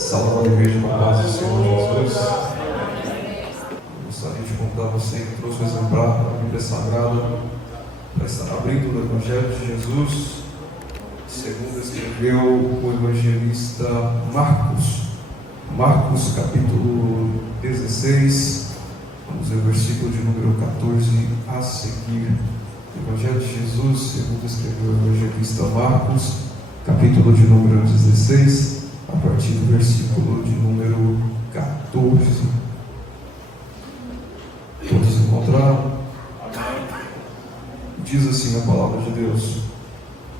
Salve a igreja com a paz do Senhor Jesus. Gostaria de convidar você que trouxe o exemplar da Bíblia Sagrada para estar abrindo o Evangelho de Jesus, segundo escreveu o evangelista Marcos. Marcos capítulo 16, vamos ver o versículo de número 14 a seguir. Evangelho de Jesus, segundo escreveu o evangelista Marcos, capítulo de número 16, a partir do versículo de número 14. Todos encontraram? Diz assim a palavra de Deus: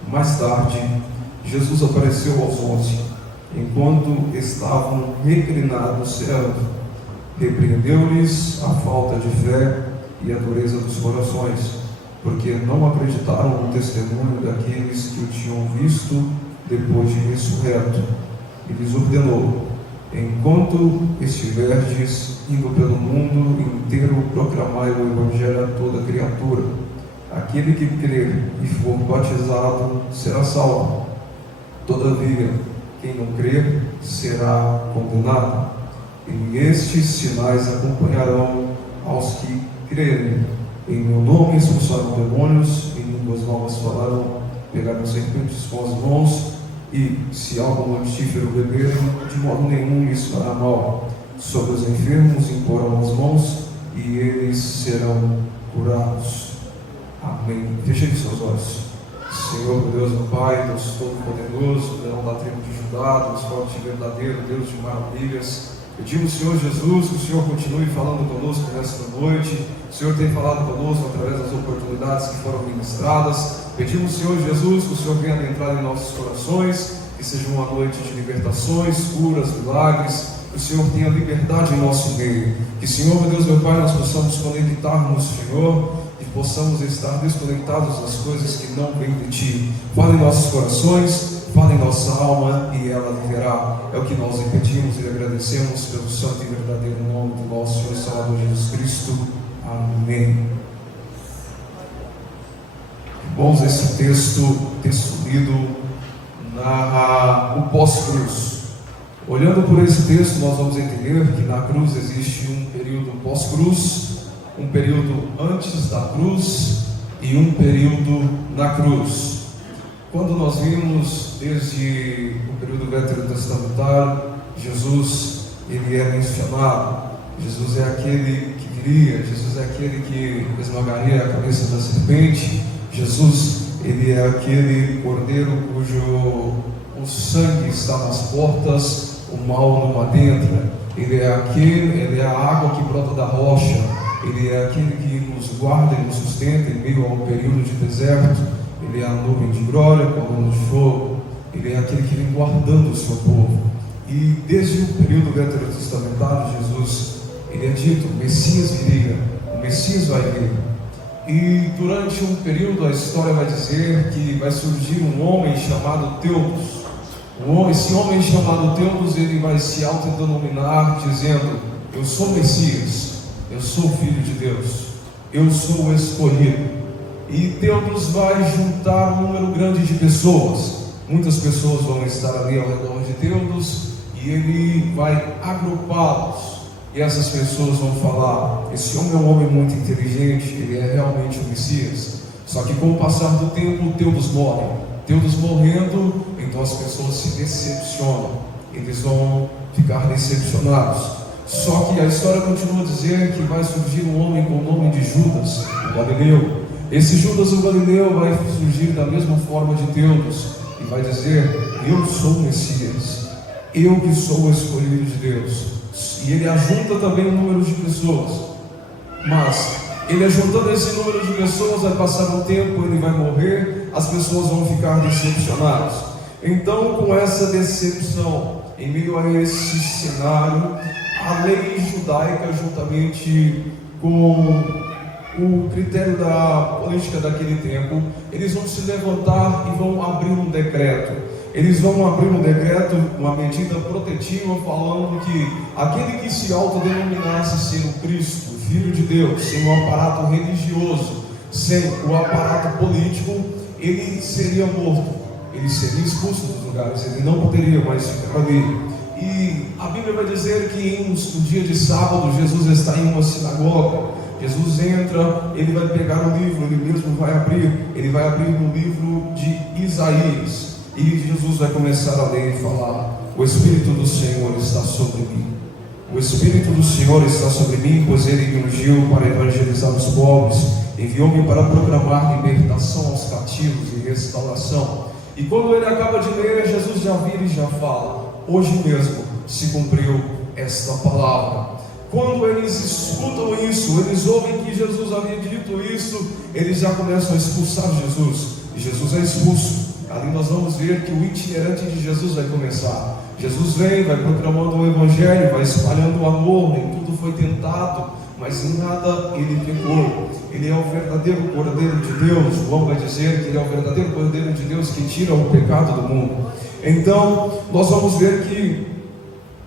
Mais tarde, Jesus apareceu aos 11, enquanto estavam reclinados ceando. Repreendeu-lhes a falta de fé e a dureza dos corações, porque não acreditaram no testemunho daqueles que o tinham visto depois de ressurreto. E lhes ordenou: enquanto estiverdes indo pelo mundo inteiro, proclamai o Evangelho a toda criatura. Aquele que crer e for batizado será salvo. Todavia, quem não crer será condenado. E estes sinais acompanharão aos que crerem. Em meu nome expulsarão demônios, em línguas novas falarão, pegarão serpentes com as mãos, e se algo mortífero beberem, de modo nenhum lhes fará mal. Sobre os enfermos imporão as mãos, e eles serão curados. Amém. Fechem seus olhos. Senhor, meu Deus, meu Pai, Deus Todo-Poderoso, Leão da tribo de Judá, Deus forte e verdadeiro, Deus de maravilhas, pedimos, Senhor Jesus, que o Senhor continue falando conosco nesta noite. O Senhor tem falado conosco através das oportunidades que foram ministradas. Pedimos, Senhor Jesus, que o Senhor venha entrar em nossos corações, que seja uma noite de libertações, curas, milagres, que o Senhor tenha liberdade em nosso meio. Que, Senhor, meu Deus, meu Pai, nós possamos conectar-nos, Senhor, e possamos estar desconectados das coisas que não vêm de Ti. Fala em nossos corações, fala em nossa alma, e ela viverá. É o que nós lhe pedimos e lhe agradecemos pelo santo e verdadeiro nome do nosso Senhor e Salvador Jesus Cristo. Amém. Irmãos, esse texto lido narra o pós-cruz. Olhando por esse texto, nós vamos entender que na cruz existe um período pós-cruz, um período antes da cruz e um período na cruz. Quando nós vimos desde o período veterotestamentário, Jesus, ele é mencionado. Jesus é aquele que viria, Jesus é aquele que esmagaria a cabeça da serpente. Jesus, ele é aquele cordeiro cujo o sangue está nas portas, o mal não adentra. Ele é a água que brota da rocha. Ele é aquele que nos guarda e nos sustenta em meio a um período de deserto. Ele é a nuvem de glória, a coluna de fogo. Ele é aquele que vem guardando o seu povo. E desde o período veterotestamentário, Jesus, ele é dito: o Messias viria, o Messias vai vir. E durante um período a história vai dizer que vai surgir um homem chamado Teudos. Esse homem chamado Teudos, ele vai se autodenominar dizendo: eu sou o Messias, eu sou o Filho de Deus, eu sou o escolhido. E Teudos vai juntar um número grande de pessoas. Muitas pessoas vão estar ali ao redor de Teudos, e ele vai agrupá-los. E essas pessoas vão falar: esse homem é um homem muito inteligente, ele é realmente o Messias. Só que com o passar do tempo, Teudos morre. Teudos morrendo, então as pessoas se decepcionam. Eles vão ficar decepcionados. Só que a história continua a dizer que vai surgir um homem com o nome de Judas, o Galileu. Esse Judas, o Galileu, vai surgir da mesma forma de Teudos e vai dizer: eu sou o Messias, eu que sou o escolhido de Deus. E ele ajunta também um número de pessoas, mas ele ajuntando esse número de pessoas, vai passar um tempo, ele vai morrer, as pessoas vão ficar decepcionadas. Então, com essa decepção, em meio a esse cenário, a lei judaica, juntamente com o critério da política daquele tempo, eles vão se levantar e vão abrir um decreto. Eles vão abrir um decreto, uma medida protetiva, falando que aquele que se autodenominasse ser o Cristo, o Filho de Deus, sem o aparato religioso, sem o aparato político, ele seria morto, ele seria expulso dos lugares, ele não poderia mais ficar ali. E Bíblia vai dizer que no dia de sábado Jesus está em uma sinagoga. Jesus entra, ele vai pegar o livro, ele mesmo vai abrir, ele vai abrir no livro de Isaías, e Jesus vai começar a ler e falar: o Espírito do Senhor está sobre mim. O Espírito do Senhor está sobre mim, pois ele me ungiu para evangelizar os pobres, enviou-me para proclamar libertação aos cativos e restauração. E quando ele acaba de ler, Jesus já vira e já fala: hoje mesmo se cumpriu esta palavra. Quando eles escutam isso, eles ouvem que Jesus havia dito isso, eles já começam a expulsar Jesus, e Jesus é expulso. Ali nós vamos ver que o itinerante de Jesus vai começar. Jesus vem, vai proclamando o Evangelho, vai espalhando o amor, nem tudo foi tentado, mas em nada ele pecou. Ele é o verdadeiro Cordeiro de Deus. João vai dizer que ele é o verdadeiro Cordeiro de Deus que tira o pecado do mundo. Então, nós vamos ver que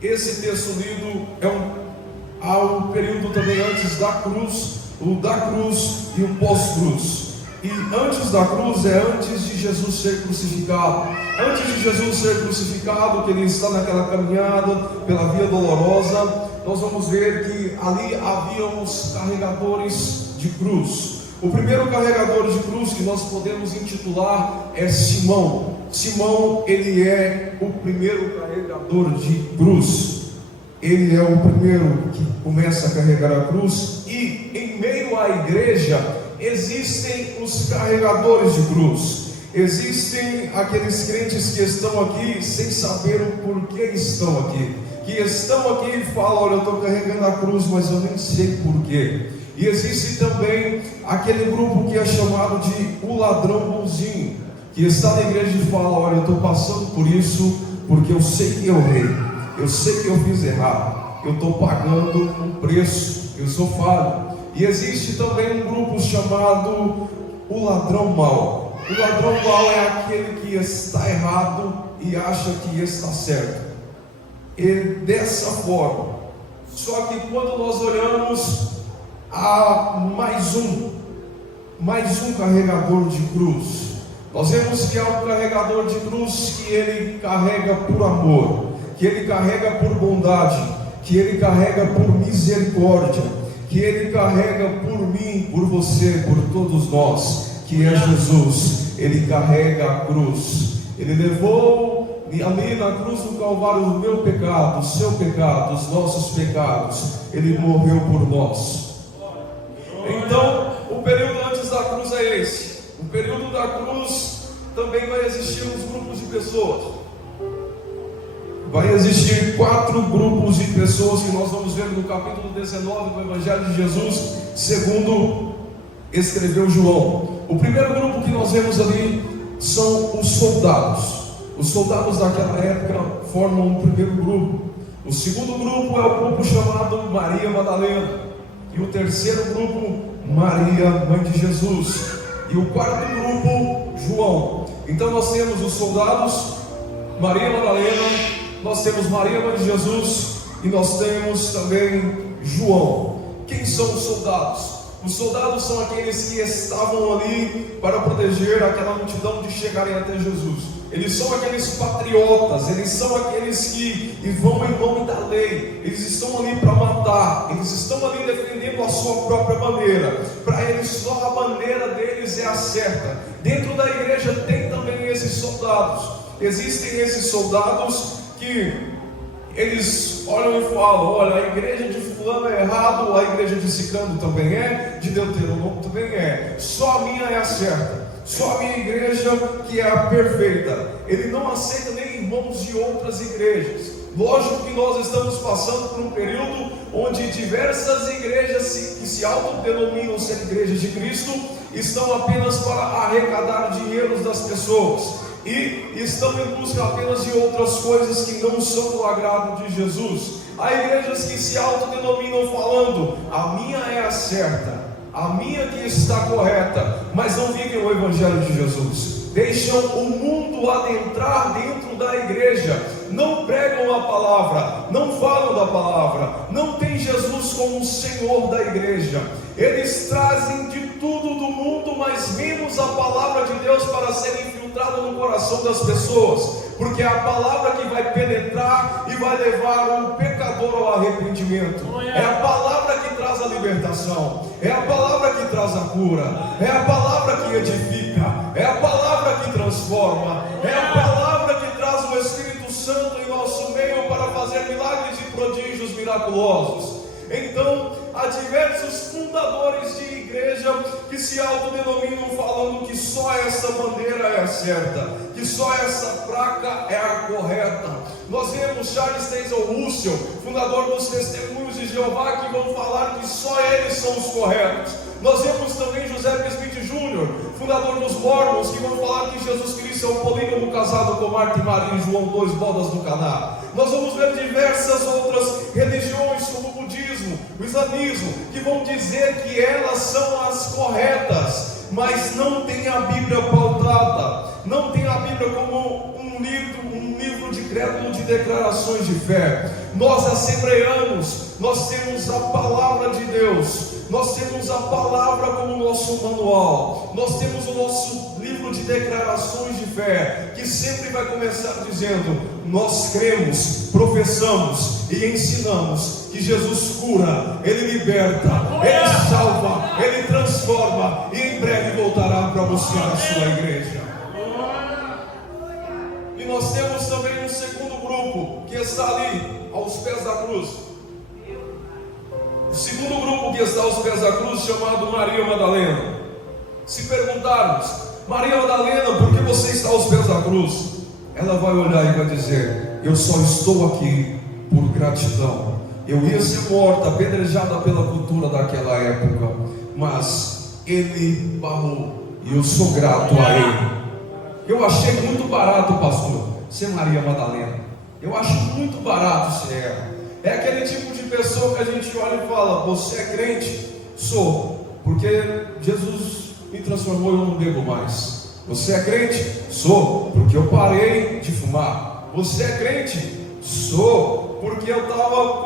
esse texto lido há um período também antes da cruz, o da cruz e o pós-cruz. E antes da cruz é antes de Jesus ser crucificado. Antes de Jesus ser crucificado, que ele está naquela caminhada pela via dolorosa, nós vamos ver que ali haviam os carregadores de cruz. O primeiro carregador de cruz que nós podemos intitular é Simão. Simão, ele é o primeiro carregador de cruz. Ele é o primeiro que começa a carregar a cruz, e em meio à igreja existem os carregadores de cruz. Existem aqueles crentes que estão aqui sem saber o porquê estão aqui, que estão aqui e falam: olha, eu estou carregando a cruz, mas eu nem sei porquê. E existe também aquele grupo que é chamado de o ladrão bonzinho, que está na igreja e fala: olha, eu estou passando por isso porque eu sei que eu errei, eu sei que eu fiz errado, eu estou pagando um preço, eu sou falho. E existe também um grupo chamado o ladrão mau. O ladrão mau é aquele que está errado e acha que está certo. E dessa forma. Só que quando nós olhamos, há mais um carregador de cruz. Nós vemos que há um carregador de cruz que ele carrega por amor, que ele carrega por bondade, que ele carrega por misericórdia, que ele carrega por mim, por você, por todos nós, que é Jesus. Ele carrega a cruz. Ele levou ali na cruz do Calvário o meu pecado, o seu pecado, os nossos pecados. Ele morreu por nós. Então, o período antes da cruz é esse. No período da cruz também vai existir uns grupos de pessoas. Vai existir 4 grupos de pessoas que nós vamos ver no capítulo 19 do Evangelho de Jesus, segundo escreveu João. O primeiro grupo que nós vemos ali são os soldados. Os soldados daquela época formam um primeiro grupo. O segundo grupo é o grupo chamado Maria Madalena. E o terceiro grupo, Maria, mãe de Jesus. E o quarto grupo, João. Então nós temos os soldados, Maria Madalena, nós temos Maria, mãe de Jesus, e nós temos também João. Quem são os soldados? Os soldados são aqueles que estavam ali para proteger aquela multidão de chegarem até Jesus. Eles são aqueles patriotas, eles são aqueles que vão em nome da lei. Eles estão ali para matar, eles estão ali defendendo a sua própria bandeira. Para eles só a bandeira deles é a certa. Dentro da igreja tem também esses soldados. Existem esses soldados que eles olham e falam: olha, a igreja de fulano é errado, a igreja de Ciclano também é, de Deuteronômio também é, só a minha é a certa, só a minha igreja que é a perfeita. Ele não aceita nem irmãos de outras igrejas. Lógico que nós estamos passando por um período onde diversas igrejas que se autodenominam ser igrejas de Cristo estão apenas para arrecadar dinheiros das pessoas e estão em busca apenas de outras coisas que não são do agrado de Jesus. Há igrejas que se autodenominam falando: a minha é a certa, a minha que está correta, mas não vivem o Evangelho de Jesus. Deixam o mundo adentrar dentro da igreja, não pregam a palavra, não falam da palavra, não tem Jesus como o Senhor da igreja. Eles trazem de tudo do mundo, mas menos a palavra de Deus para ser infiltrada no coração das pessoas, porque é a palavra que vai penetrar e vai levar o pecado clamor ao arrependimento. É a palavra que traz a libertação, é a palavra que traz a cura, é a palavra que edifica, é a palavra que transforma, é a palavra que traz o Espírito Santo em nosso meio para fazer milagres e prodígios miraculosos. Então, há diversos fundadores de igreja que se autodenominam falando que só essa bandeira é a certa, que só essa placa é a correta. Nós vemos Charles Taze Russell, fundador dos Testemunhos de Jeová, que vão falar que só eles são os corretos. Nós vemos também José Smith Jr., fundador dos Mormons, que vão falar que Jesus Cristo é um polígamo casado com Marta e Maria em João 2, bodas no Caná. Nós vamos ver diversas outras religiões, como o budismo, o islamismo, que vão dizer que elas são as corretas, mas não tem a Bíblia pautada, não tem a Bíblia como um livro de crédulo de declarações de fé. Nós assembleanos, nós temos a palavra de Deus, nós temos a palavra como nosso manual, nós temos o nosso livro de declarações de fé, que sempre vai começar dizendo: nós cremos, professamos e ensinamos que Jesus cura, Ele liberta, Ele salva, Ele transforma e em breve voltará para buscar a sua igreja. E nós temos também um segundo grupo que está ali aos pés da cruz. O segundo grupo que está aos pés da cruz, chamado Maria Madalena. Se perguntarmos: Maria Madalena, por que você está aos pés da cruz? Ela vai olhar e vai dizer: eu só estou aqui por gratidão. Eu ia ser morta, apedrejada pela cultura daquela época, mas Ele barrou e eu sou grato a Ele. Eu achei muito barato, pastor, ser Maria Madalena. Eu acho muito barato ser ela. É aquele tipo de pessoa que a gente olha e fala: você é crente? Sou, porque Jesus me transformou e eu não bebo mais. Você é crente? Sou, porque eu parei de fumar. Você é crente? Sou, porque eu estava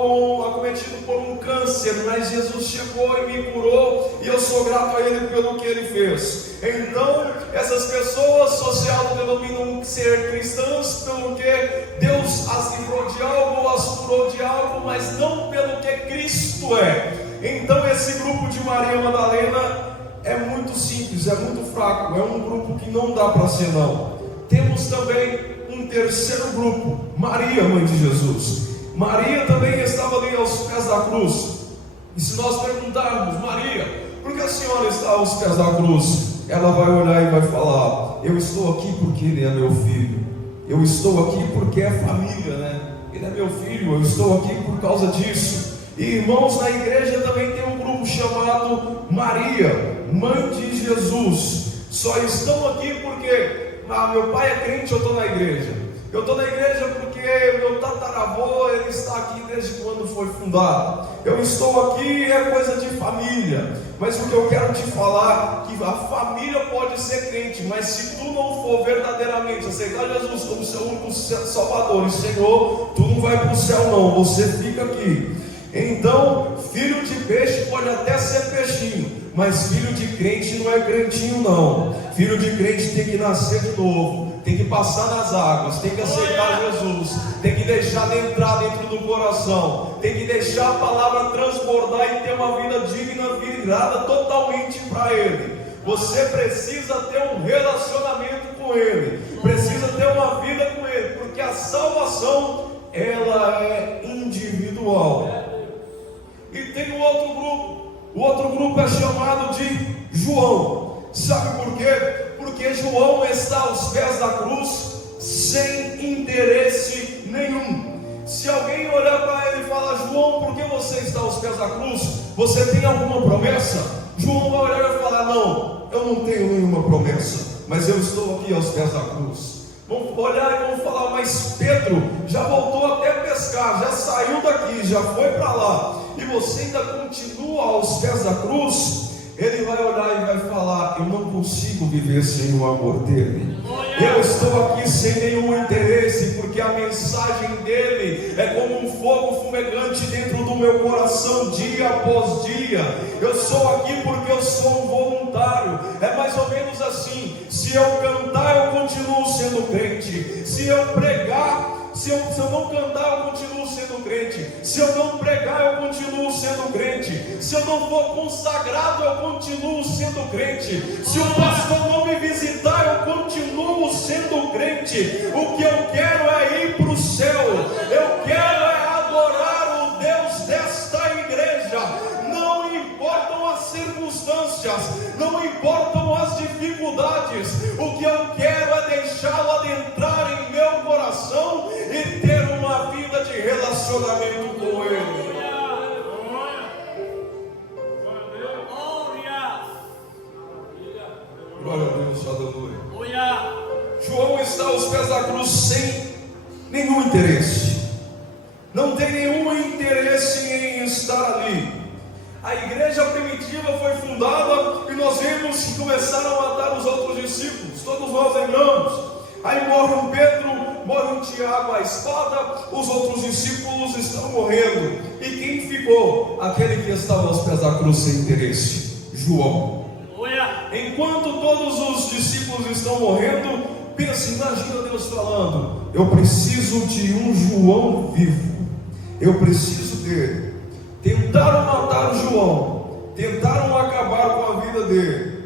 acometido por um câncer, mas Jesus chegou e me curou, e eu sou grato a Ele pelo que Ele fez. Então, essas pessoas se autodenominam ser cristãs pelo que Deus as livrou de algo, ou as curou de algo, mas não pelo que Cristo é. Então, esse grupo de Maria Madalena é muito simples, é muito fraco, é um grupo que não dá para ser não. Temos também um terceiro grupo, Maria, mãe de Jesus. Maria também estava ali aos pés da cruz. E se nós perguntarmos: Maria, por que a senhora está aos pés da cruz? Ela vai olhar e vai falar: eu estou aqui porque Ele é meu filho. Eu estou aqui porque é família, né? Ele é meu filho, eu estou aqui por causa disso. E irmãos, na igreja também tem um grupo chamado Maria, mãe de Jesus. Só estão aqui porque meu pai é crente, eu estou na igreja. Eu estou na igreja porque meu tataravô, ele está aqui desde quando foi fundado. Eu estou aqui, é coisa de família. Mas o que eu quero te falar, que a família pode ser crente, mas se tu não for verdadeiramente aceitar Jesus como seu único Salvador e Senhor, tu não vai para o céu não, você fica aqui. Então, filho de peixe pode até ser peixinho, mas filho de crente não é crentinho não. Filho de crente tem que nascer de novo, tem que passar nas águas, tem que aceitar Jesus, tem que deixar de entrar dentro do coração, tem que deixar a palavra transbordar e ter uma vida digna, virada totalmente para Ele. Você precisa ter um relacionamento com Ele, precisa ter uma vida com Ele, porque a salvação, ela é individual. E tem um outro grupo. O outro grupo é chamado de João. Sabe por quê? Porque João está aos pés da cruz sem interesse nenhum. Se alguém olhar para ele e falar: João, por que você está aos pés da cruz? Você tem alguma promessa? João vai olhar e falar: não, eu não tenho nenhuma promessa, mas eu estou aqui aos pés da cruz. Vamos olhar e vamos falar: mas Pedro já voltou até pescar, já saiu daqui, já foi para lá, e você ainda continua aos pés da cruz? Ele vai olhar e vai falar: eu não consigo viver sem o amor dele. Eu estou aqui sem nenhum interesse, porque a mensagem dele é como um fogo fumegante dentro do meu coração dia após dia. Eu sou aqui porque eu sou um voluntário. É mais ou menos assim: se eu cantar, eu continuo sendo crente. Se eu pregar, se eu não cantar, eu continuo sendo crente. Se eu não pregar, eu continuo sendo crente. Se eu não for consagrado, eu continuo sendo crente. Se o pastor não me visitar, eu continuo sendo crente. O que eu quero é ir para o céu. Eu quero é adorar o Deus desta igreja. Não importam as circunstâncias, não importam as dificuldades. O que eu quero é deixá-lo adentrar em meu coração e ter uma vida de relacionamento com Ele. Glória a Deus, aleluia. João está aos pés da cruz sem nenhum interesse. Não tem nenhum interesse em estar ali. A igreja primitiva foi fundada e nós vemos que começaram a matar os outros discípulos. Todos nós lembramos. Aí morre um Pedro, morre um Tiago à espada, os outros discípulos estão morrendo. E quem ficou? Aquele que estava aos pés da cruz sem interesse, João. Enquanto todos os discípulos estão morrendo, pensa, imagina Deus falando: eu preciso de um João vivo, eu preciso dele. Tentaram matar o João, tentaram acabar com a vida dele.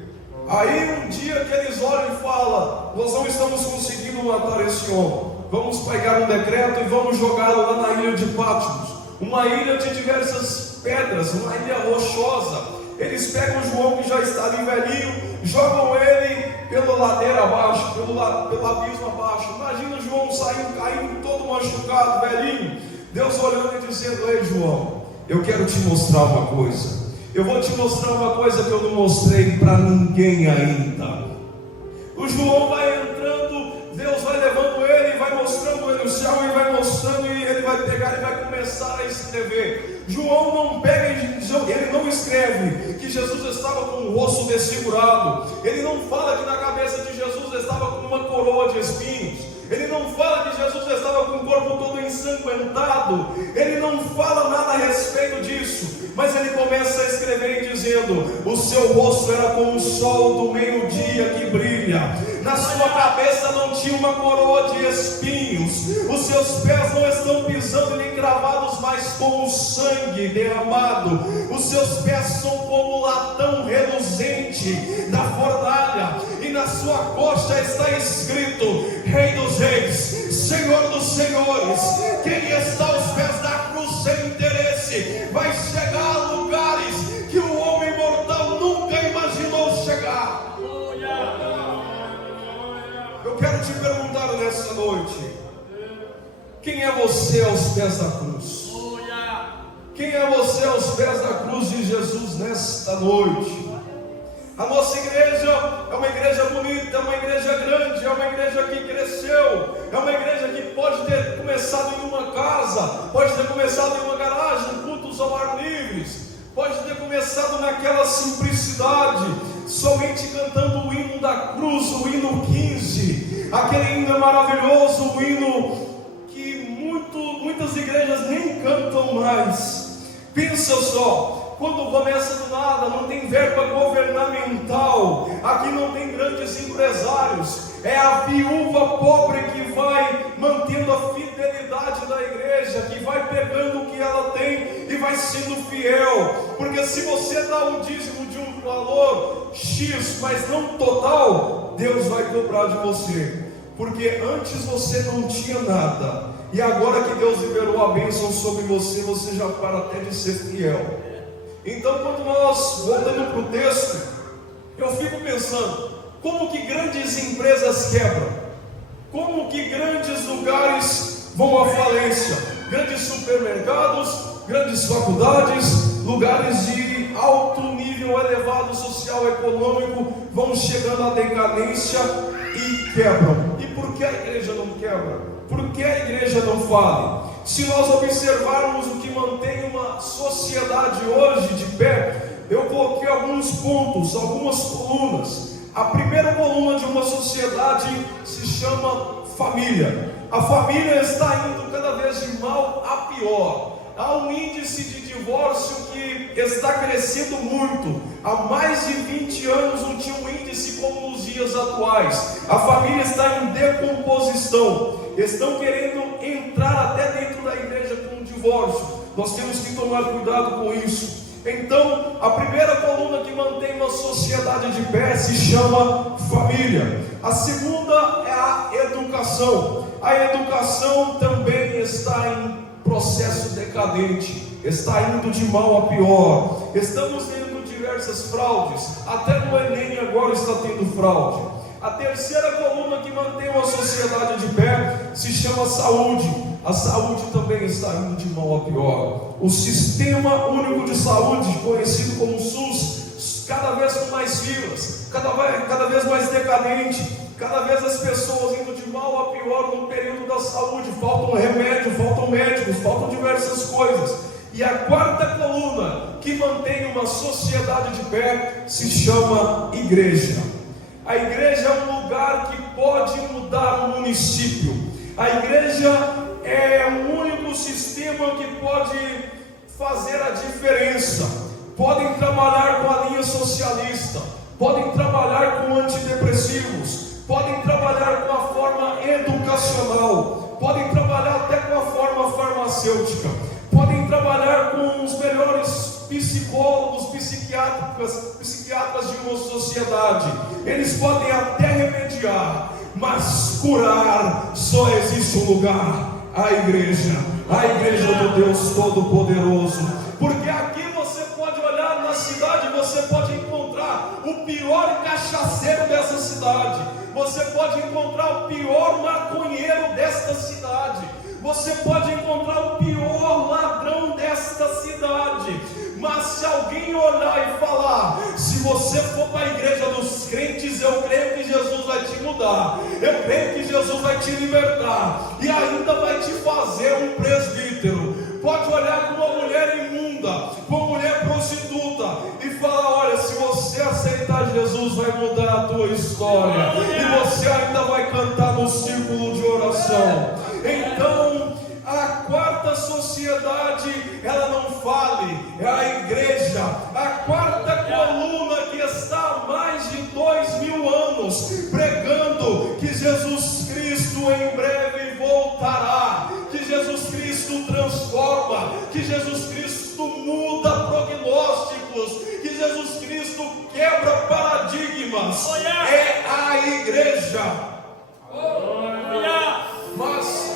Aí um dia que eles olham e falam: nós não estamos conseguindo matar esse homem, vamos pegar um decreto e vamos jogá-lo lá na ilha de Patmos, uma ilha de diversas pedras, uma ilha rochosa. Eles pegam o João, que já está ali velhinho, jogam ele pela ladeira abaixo, pelo abismo abaixo. Imagina o João saindo, caindo todo machucado, velhinho. Deus olhando e dizendo: ei João, eu quero te mostrar uma coisa. Eu vou te mostrar uma coisa que eu não mostrei para ninguém ainda. O João vai entrando, Deus vai levando ele, vai mostrando ele o céu, e vai mostrando, e ele vai pegar e vai começar a escrever. João não pega, ele não escreve que Jesus estava com o rosto desfigurado. Ele não fala que na cabeça de Jesus estava com uma coroa de espinhos. Ele não fala que Jesus estava com o corpo todo ensanguentado. Ele não fala nada a respeito disso. Mas ele começa a escrever dizendo: o seu rosto era como o sol do meio-dia que brilha. Na sua cabeça não tinha uma coroa de espinhos. Os seus pés não estão pisando nem cravados, mas com o sangue derramado. Os seus pés são como o latão reluzente da fornalha. E na sua coxa está escrito: Rei dos Reis, Senhor dos Senhores. Quem está aos pés da cruz sem interesse vai chegar a lugares que o homem mortal nunca imaginou chegar. Eu quero te perguntar nessa noite: quem é você aos pés da cruz? Quem é você aos pés da cruz de Jesus nesta noite? A nossa igreja é uma igreja bonita, é uma igreja grande, é uma igreja que cresceu, é uma igreja que pode ter começado em uma casa, pode ter começado em uma garagem, cultos ao ar livres, pode ter começado naquela simplicidade, somente cantando o hino da cruz, o hino 15, aquele hino maravilhoso, o hino que muitas igrejas nem cantam mais. Pensa só, quando começa do nada, não tem verba governamental, aqui não tem grandes empresários, é a viúva pobre que vai mantendo a fidelidade da igreja, que vai pegando o que ela tem e vai sendo fiel, porque se você dá o dízimo de um valor X, mas não total, Deus vai cobrar de você, porque antes você não tinha nada, e agora que Deus liberou a bênção sobre você, você já para até de ser fiel. Então, quando nós voltamos para o texto, eu fico pensando, como que grandes empresas quebram? Como que grandes lugares vão à falência? Grandes supermercados, grandes faculdades, lugares de alto nível elevado social econômico vão chegando à decadência e quebram. E por que a igreja não quebra? Por que a igreja não fale? Se nós observarmos o que mantém uma sociedade hoje de pé, eu coloquei alguns pontos, algumas colunas. A primeira coluna de uma sociedade se chama família. A família está indo cada vez de mal a pior. Há um índice de divórcio que está crescendo muito. Há mais de 20 anos não tinha um índice como nos dias atuais. A família está em decomposição. Estão querendo entrar até dentro da igreja com um divórcio. Nós temos que tomar cuidado com isso. Então, a primeira coluna que mantém uma sociedade de pé se chama família. A segunda é a educação. A educação também está em processo decadente, está indo de mal a pior. Estamos tendo diversas fraudes, até no Enem agora está tendo fraude. A terceira coluna que mantém uma sociedade de pé se chama saúde. A saúde também está indo de mal a pior. O Sistema Único de Saúde, conhecido como SUS, cada vez com mais filas, cada vez mais decadente, cada vez as pessoas indo de mal a pior no período da saúde. Faltam remédio, faltam médicos, faltam diversas coisas. E a quarta coluna que mantém uma sociedade de pé se chama igreja. A igreja é um lugar que pode mudar o município. A igreja é o único sistema que pode fazer a diferença. Podem trabalhar com a linha socialista, podem trabalhar com antidepressivos, podem trabalhar com a forma educacional, podem trabalhar até com a forma farmacêutica, podem trabalhar com os melhores psicólogos, psiquiatras de uma sociedade. Eles podem até remediar, mas curar só existe um lugar: a igreja do Deus Todo-Poderoso. Porque aqui você pode olhar na cidade, você pode encontrar o pior cachaceiro dessa cidade, você pode encontrar o pior maconheiro desta cidade, você pode encontrar o pior ladrão desta cidade. Mas se alguém olhar e falar: se você for para a igreja dos crentes, eu creio que Jesus vai te mudar, eu creio que Jesus vai te libertar e ainda vai te fazer um presbítero. Pode olhar para uma mulher imunda, para uma mulher prostituta e falar: olha, se você aceitar Jesus, vai mudar a tua história e você ainda vai cantar no círculo de oração. Então, a quarta sociedade, ela não fale, é a igreja. A quarta coluna que está há mais de 2000 anos pregando que Jesus Cristo em breve voltará, que Jesus Cristo transforma, que Jesus Cristo muda prognósticos, que Jesus Cristo quebra paradigmas. É a igreja. Mas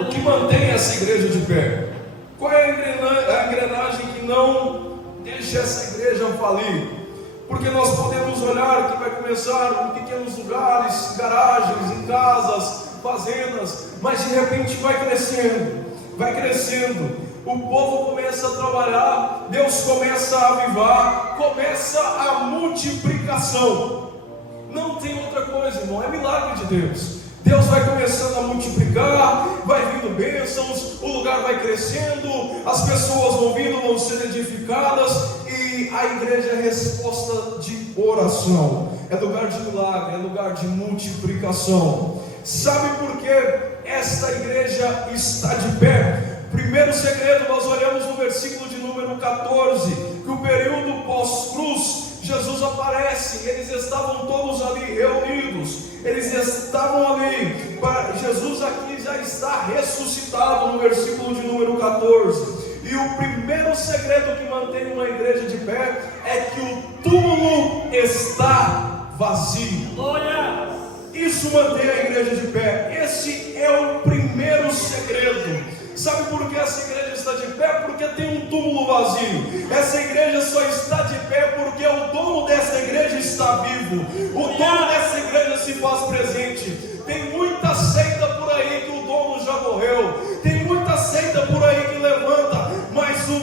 o que mantém essa igreja de pé? Qual é a engrenagem que não deixa essa igreja falir? Porque nós podemos olhar que vai começar em pequenos lugares, garagens, em casas, fazendas, mas de repente vai crescendo. O povo começa a trabalhar, Deus começa a avivar, começa a multiplicação. Não tem outra coisa, irmão, é milagre de Deus. Deus vai começando a multiplicar, vai vindo bênçãos, o lugar vai crescendo, as pessoas vão vindo, vão sendo edificadas, e a igreja é resposta de oração, é lugar de milagre, é lugar de multiplicação. Sabe por que esta igreja está de pé? Primeiro segredo, nós olhamos no versículo de número 14, que o período pós-cruz, Jesus aparece, eles estavam todos ali reunidos, eles estavam ali, Jesus aqui já está ressuscitado no versículo de número 14, e o primeiro segredo que mantém uma igreja de pé é que o túmulo está vazio. Isso mantém a igreja de pé. Esse é o primeiro segredo. Sabe por que essa igreja está de pé? Porque tem um túmulo vazio. Essa igreja só está de pé porque o dono dessa igreja está vivo. O dono dessa igreja se faz presente. Tem muita seita por aí que o dono já morreu. Tem muita seita por aí que levanta, mas o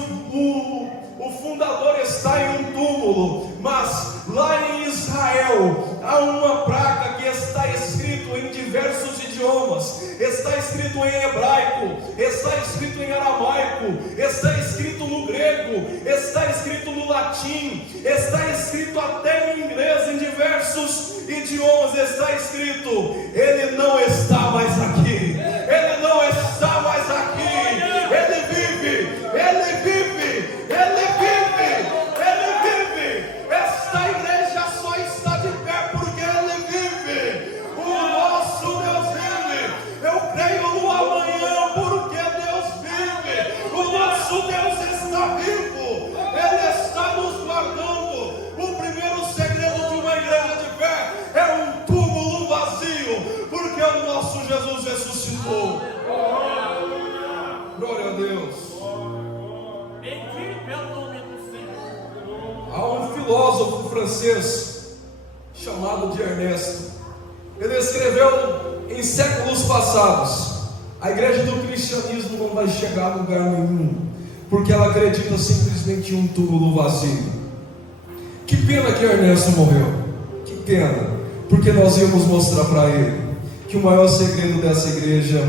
fundador está em um túmulo. Mas lá em Israel há uma placa que está escrito em diversos idiomas. Está escrito em hebraico, está escrito em aramaico, está escrito no grego, está escrito no latim, está escrito até em inglês, em diversos idiomas. Está escrito: ele não está mais aqui, ele não está mais aqui, ele vive, ele vive, ele vive, ele vive. Esta igreja só está de pé porque ele vive. O nosso Deus vive. Eu creio no amor ressuscitou. Glória a Deus. Bendito é o nome do Senhor. Há um filósofo francês chamado de Ernesto. Ele escreveu em séculos passados: a igreja do cristianismo não vai chegar a lugar nenhum, porque ela acredita simplesmente em um túmulo vazio. Que pena que Ernesto morreu. Que pena, porque nós íamos mostrar para ele que o maior segredo dessa igreja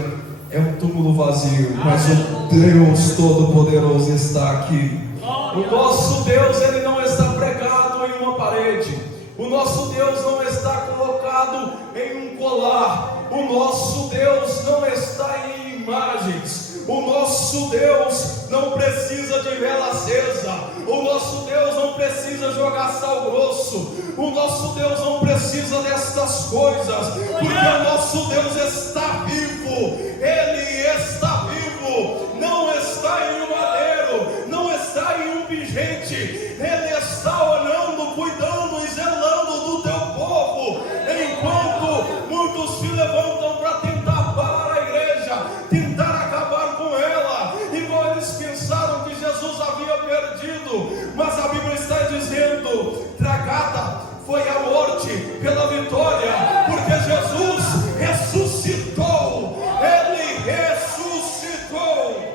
é um túmulo vazio, mas o Deus Todo-Poderoso está aqui. O nosso Deus, ele não está pregado em uma parede. O nosso Deus não está colocado em um colar. O nosso Deus não está em imagens. O nosso Deus não precisa de vela acesa. O nosso Deus não precisa jogar sal grosso. O nosso Deus não precisa destas coisas, porque o nosso Deus está vivo. Ele está vivo. Não está em um madeiro, não está em um pingente. Ele está olhando, cuidando e zelando do teu povo, enquanto muitos se levantam para tentar parar a igreja, tentar acabar com ela, igual eles pensaram que Jesus havia perdido. Mas a Bíblia está dizendo: tragada foi a morte pela vitória, porque Jesus ressuscitou. Ele ressuscitou.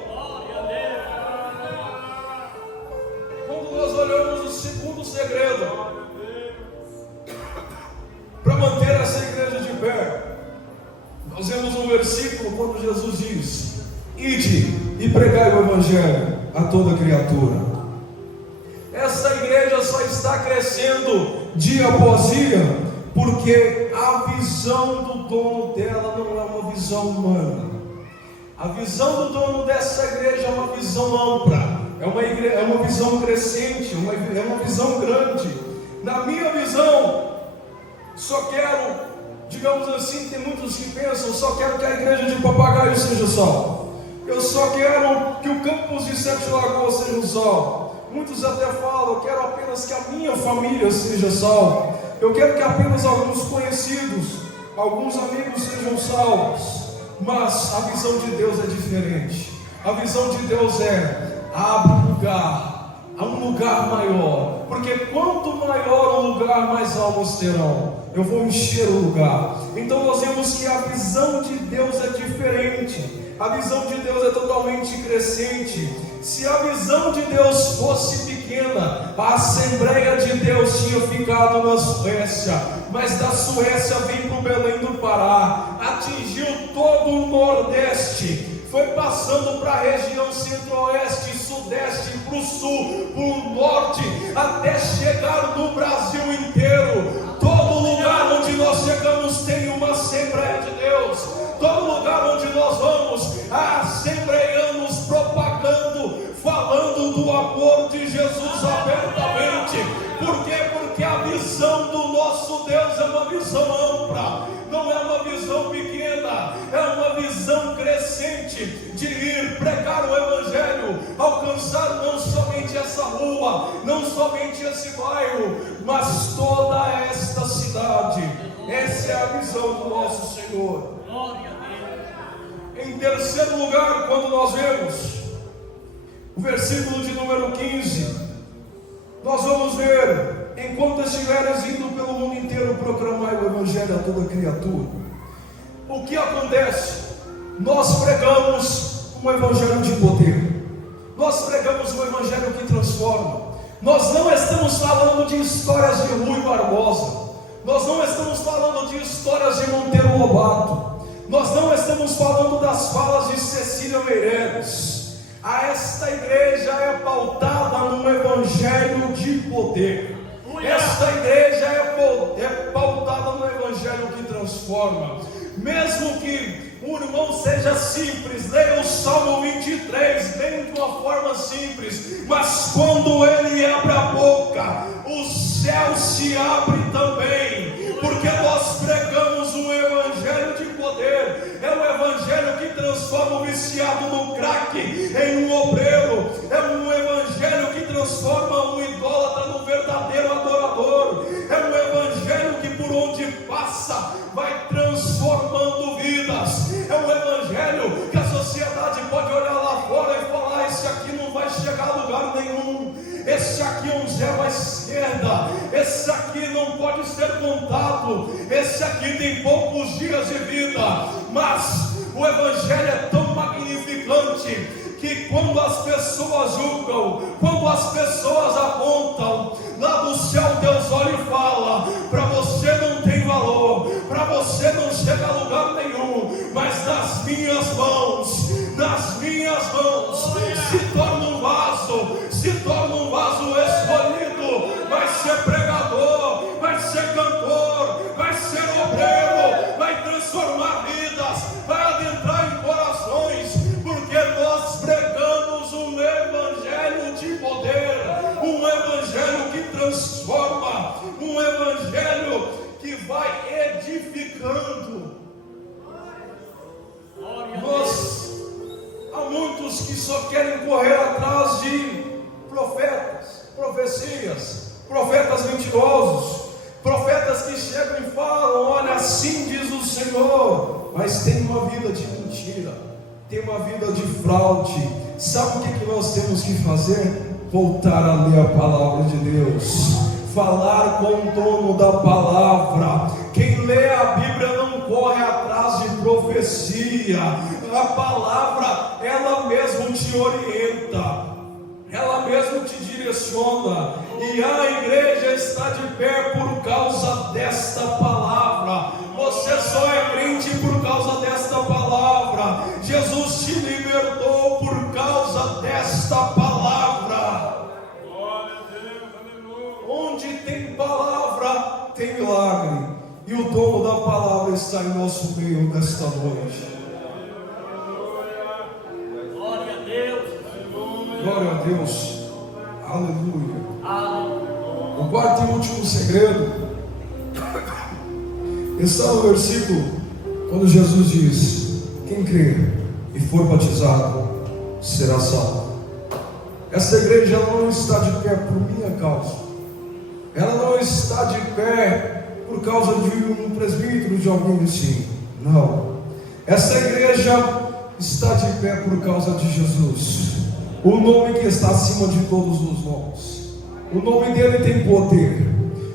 Quando nós olhamos o segundo segredo para manter essa igreja de pé, nós vemos um versículo quando Jesus diz: ide e pregai o evangelho a toda criatura. Essa igreja só está crescendo dia após dia porque a visão do dono dela não é uma visão humana. A visão do dono dessa igreja é uma visão ampla, é uma visão crescente, é uma visão grande. Na minha visão, só quero, digamos assim, tem muitos que pensam: só quero que a igreja de Papagaio seja salva. Eu só quero que o campus de Sete Lagoas seja salvo. Muitos até falam: eu quero apenas que a minha família seja salva. Eu quero que apenas alguns conhecidos, alguns amigos sejam salvos. Mas a visão de Deus é diferente. A visão de Deus é: abre lugar, há um lugar maior, porque quanto maior o lugar, mais almas terão. Eu vou encher o lugar. Então nós vemos que a visão de Deus é diferente. A visão de Deus é totalmente crescente. Se a visão de Deus fosse pequena, a Assembleia de Deus tinha ficado na Suécia, mas da Suécia veio para o Belém do Pará, atingiu todo o Nordeste, foi passando para a região Centro-Oeste, Sudeste, para o Sul, para o Norte, até chegar no Brasil inteiro. Todo lugar onde nós chegamos tem uma Assembleia de Deus. Todo lugar onde nós vamos, assembleianos propagando, falando do amor de Jesus abertamente. Por quê? Porque a visão do nosso Deus é uma visão ampla, não é uma visão pequena, é uma visão crescente de ir pregar o Evangelho, alcançar não somente essa rua, não somente esse bairro, mas toda esta cidade. Essa é a visão do nosso Senhor. Em terceiro lugar, quando nós vemos o versículo de número 15, nós vamos ver: enquanto estiveres indo pelo mundo inteiro, proclamai o evangelho a toda criatura. O que acontece? Nós pregamos um evangelho de poder, nós pregamos um evangelho que transforma. Nós não estamos falando de histórias de Rui Barbosa, nós não estamos falando de histórias de Monteiro Lobato, nós não estamos falando das falas de Cecília Meireles. Esta igreja é pautada num evangelho de poder. Esta igreja é pautada no evangelho que transforma. Mesmo que o irmão seja simples, leia o Salmo 23 bem de uma forma simples, mas quando ele abre a boca, o céu se abre também, porque nós pregamos um evangelho de poder. É um evangelho que transforma o viciado no crack em um obreiro. É um evangelho que transforma um idólatra no verdadeiro adorador. É um evangelho que por onde passa vai transformando vidas. É um evangelho contado, esse aqui tem poucos dias de vida, mas o Evangelho é tão magnificante que quando as pessoas julgam, quando as pessoas apontam, lá do céu Deus olha e fala: para você não tem valor, para você não chega a lugar nenhum, mas nas minhas mãos se torna um vaso escolhido, vai ser pregador, vai ser cantor, vai ser obreiro, vai transformar vidas, vai adentrar em corações, porque nós pregamos um evangelho de poder, um evangelho que transforma, um evangelho que vai edificando. Há muitos que só querem correr atrás de profetas, profecias, profetas mentirosos, profetas que chegam e falam: olha, assim diz o Senhor, mas tem uma vida de mentira, tem uma vida de fraude. Sabe o que nós temos que fazer? Voltar a ler a palavra de Deus, falar com o dono da palavra. Quem lê a Bíblia não corre atrás de profecia. A palavra, ela mesmo te orienta, ela mesmo te direciona, e a igreja está de pé por causa desta palavra. Você só é crente por causa desta palavra. Jesus te libertou por causa desta palavra. Glória a Deus, aleluia. Onde tem palavra, tem milagre, e o dono da palavra está em nosso meio nesta noite. Glória a Deus. Glória a Deus. Aleluia. O quarto e último segredo está no versículo, quando Jesus diz: quem crer e for batizado será salvo. Essa igreja não está de pé por minha causa, ela não está de pé por causa de um presbítero, de alguém assim. Não, essa igreja está de pé por causa de Jesus, o nome que está acima de todos os nomes. O nome dele tem poder,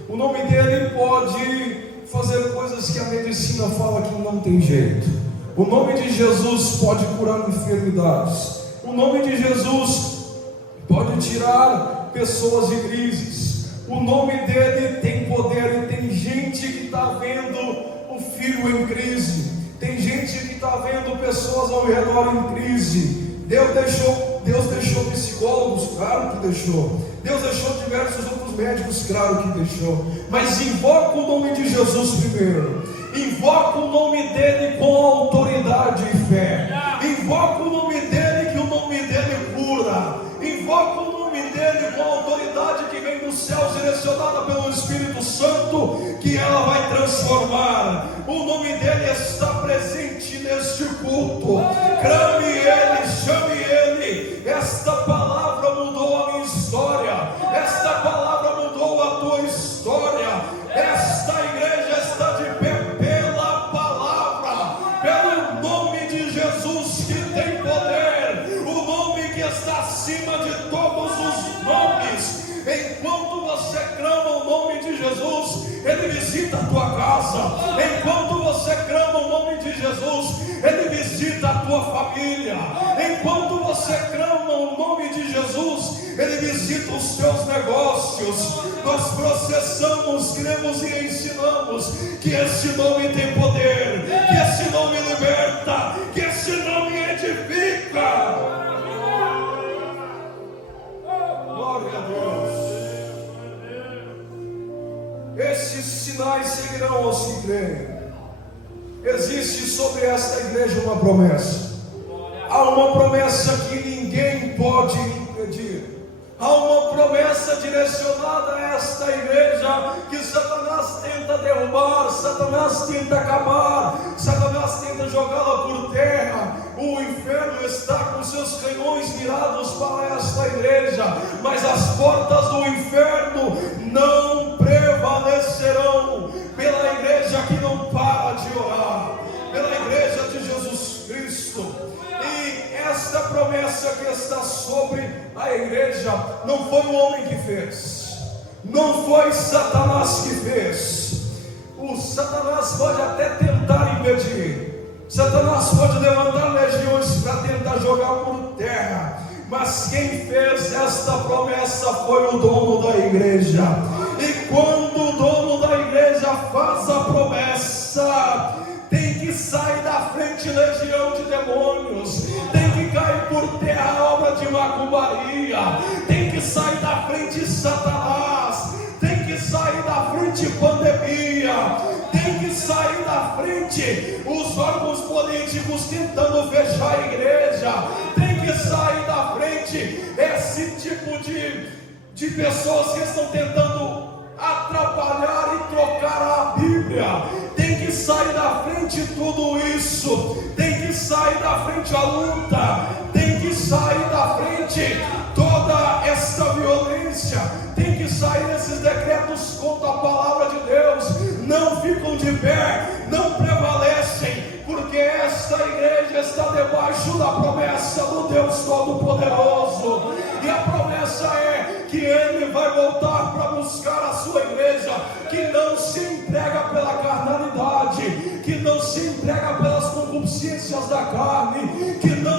o nome dele pode fazer coisas que a medicina fala que não tem jeito. O nome de Jesus pode curar enfermidades, o nome de Jesus pode tirar pessoas de crises. O nome dele tem poder, e tem gente que está vendo o filho em crise, tem gente que está vendo pessoas ao redor em crise. Deus deixou psicólogos, claro que deixou. Deus deixou diversos outros médicos, claro que deixou. Mas invoca o nome de Jesus primeiro. Invoca o nome dele com autoridade e fé. Invoca o nome dele, que o nome dele cura. Invoca o nome dele com autoridade que vem dos céus, direcionada pelo Espírito Santo, que ela vai transformar. O nome dele está presente neste culto. Clame ele, chame ele. Esta palavra mudou a minha história. Esta palavra mudou a tua história. Esta igreja está de pé pela palavra, pelo nome de Jesus que tem poder, o nome que está acima de todos os nomes. Enquanto você clama o nome de Jesus, ele visita a tua casa. Enquanto você clama o nome de Jesus, ele visita a tua família. Enquanto você clama o nome de Jesus, ele visita os teus negócios. Nós processamos, cremos e ensinamos que esse nome tem poder, que esse nome liberta, que esse nome edifica. Glória a Deus. Esses sinais seguirão aos que creem. Existe sobre esta igreja uma promessa. Há uma promessa que ninguém pode impedir. Há uma promessa direcionada a esta igreja que Satanás tenta derrubar, Satanás tenta acabar, Satanás tenta jogá-la por terra. O inferno está com seus canhões mirados para esta igreja, mas as portas do inferno não prevalecerão pela igreja que não para de orar, pela igreja de Jesus Cristo. E esta promessa que está sobre a igreja não foi o homem que fez, não foi Satanás que fez. o Satanás pode até tentar impedir, Satanás pode levantar legiões para tentar jogar por terra, mas quem fez esta promessa foi o dono da igreja. E quando o dono da igreja faz a promessa, tem que sair da frente legião de demônios, tem que cair por terra a obra de macumbaria, tem que sair da frente Satanás, tem que sair da frente pandemia, tem que sair da frente os órgãos políticos tentando fechar a igreja, tem que sair da frente esse tipo de pessoas que estão tentando atrapalhar e trocar a Bíblia. Tem que sair da frente tudo isso, tem que sair da frente a luta, tem que sair da frente toda essa violência, tem que sair esses decretos contra a palavra de Deus, não ficam de pé, não prevalecem, porque esta igreja está debaixo da promessa do Deus Todo-Poderoso, e a promessa é que Ele vai voltar para buscar a sua igreja, que não se entrega pela carnalidade, que não se entrega pelas concupiscências da carne, que não